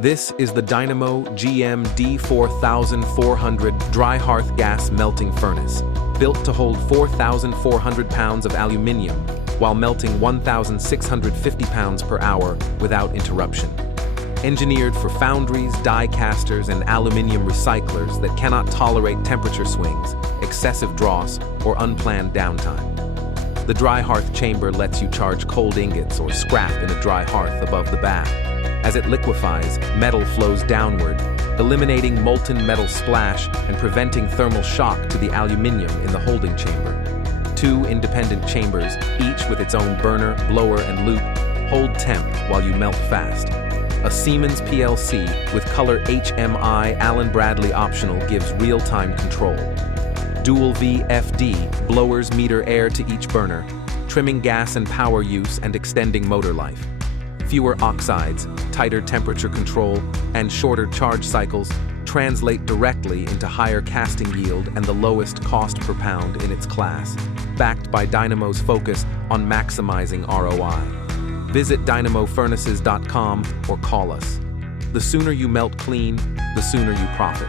This is the Dynamo GMD 4400 dry-hearth gas melting furnace, built to hold 4,400 pounds of aluminium while melting 1,650 pounds per hour without interruption. Engineered for foundries, die casters, and aluminium recyclers that cannot tolerate temperature swings, excessive dross, or unplanned downtime. The dry hearth chamber lets you charge cold ingots or scrap in a dry hearth above the bath. As it liquefies, metal flows downward, eliminating molten metal splash and preventing thermal shock to the aluminium in the holding chamber. Two independent chambers, each with its own burner, blower, and loop, hold temp while you melt fast. A Siemens PLC with color HMI Allen Bradley optional gives real-time control. Dual VFD blowers meter air to each burner, trimming gas and power use and extending motor life. Fewer oxides, tighter temperature control, and shorter charge cycles translate directly into higher casting yield and the lowest cost per pound in its class, backed by Dynamo's focus on maximizing ROI. Visit dynamofurnaces.com or call us. The sooner you melt clean, the sooner you profit.